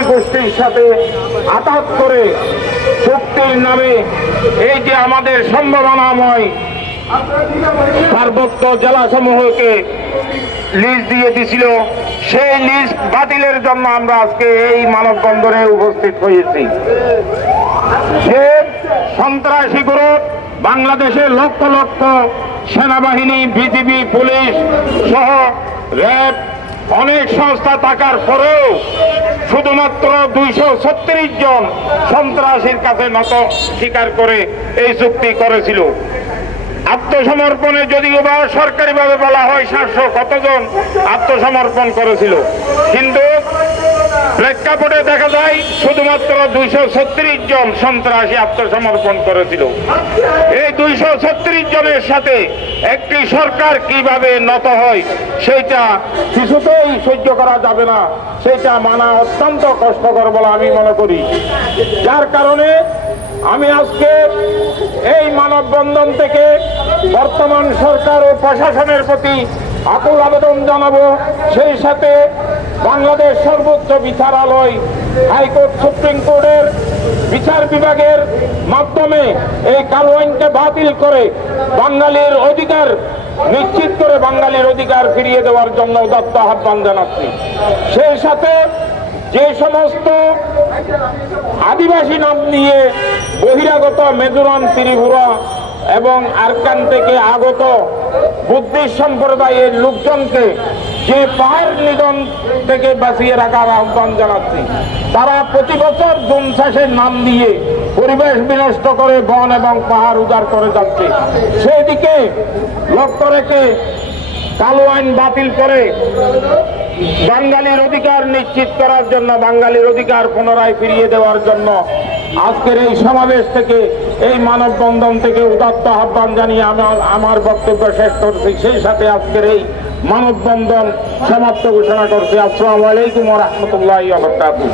সন্ত্রাসী গোষ্ঠীর সাথে আঘাত করে চুক্তির নামে এই যে আমাদের সম্ভাবনাময় পার্বত্য জেলাসমূহকে লিজ দিয়ে দিছিল, সেই লিজ বাতিলের জন্য আমরা আজকে এই মানববন্ধনে উপস্থিত হয়েছি। যে সন্ত্রাসী গ্রুপ বাংলাদেশে লক্ষ লক্ষ সেনাবাহিনী, বিজিবি, পুলিশ সহ র্যাব অনেক সংস্থা থাকার পরেও শুধুমাত্র 236 জন সন্ত্রাসীর কাছে নত স্বীকার করে এই চুক্তি করেছিল। আত্মসমর্পণে যদিও বা সরকারিভাবে বলা হয় 700 কতজন আত্মসমর্পণ করেছিল, কিন্তু প্রেক্ষাপটে দেখা যায় শুধুমাত্র 236 জন সন্ত্রাসী আত্মসমর্পণ করেছিল। এই 236 জনের সাথে একটি সরকার কিভাবে নত হয় সেইটা কিছুতেই সহ্য করা যাবে না, সেটা মানা অত্যন্ত কষ্টকর বলে আমি মনে করি। যার কারণে আমি আজকে এই মানববন্ধন থেকে বর্তমান সরকার ও প্রশাসনের প্রতি আকুল আবেদন জানাবো। সেই সাথে বাংলাদেশ সর্বোচ্চ বিচারালয়, হাইকোর্ট, সুপ্রিম কোর্টের বিচার বিভাগের মাধ্যমে এই কালো আইনকে বাতিল করে বাঙালির অধিকার নিশ্চিত করে বাঙালির অধিকার ফিরিয়ে দেওয়ার জন্য উদাত্ত আহ্বান জানাচ্ছি। সেই সাথে যে সমস্ত আদিবাসী নাম নিয়ে বহিরাগত মিজোরাম, ত্রিপুরা এবং আরাকান থেকে আগত বুদ্ধিস্ট সম্প্রদায়ের লোকজনকে যে পাহাড় নিধন থেকে বাঁচিয়ে রাখার আহ্বান জানাচ্ছি, তারা প্রতি বছর জুন চাষের নাম দিয়ে পরিবেশ বিনষ্ট করে বন এবং পাহাড় উজাড় করে যাচ্ছে। সেই দিকে লক্ষ্য রেখে কালো আইন বাতিল করে বাঙালির অধিকার নিশ্চিত করার জন্য, বাঙালির অধিকার পুনরায় ফিরিয়ে দেওয়ার জন্য আজকের এই সমাবেশ থেকে, এই মানববন্ধন থেকে উদাত্ত আহ্বান জানিয়ে আমার বক্তব্য শেষ করছি। সেই সাথে আজকের এই মানববন্ধন সমাপ্ত ঘোষণা করছি। আসসালামু আলাইকুম ওয়া রাহমাতুল্লাহি ওয়া বারাকাতুহু।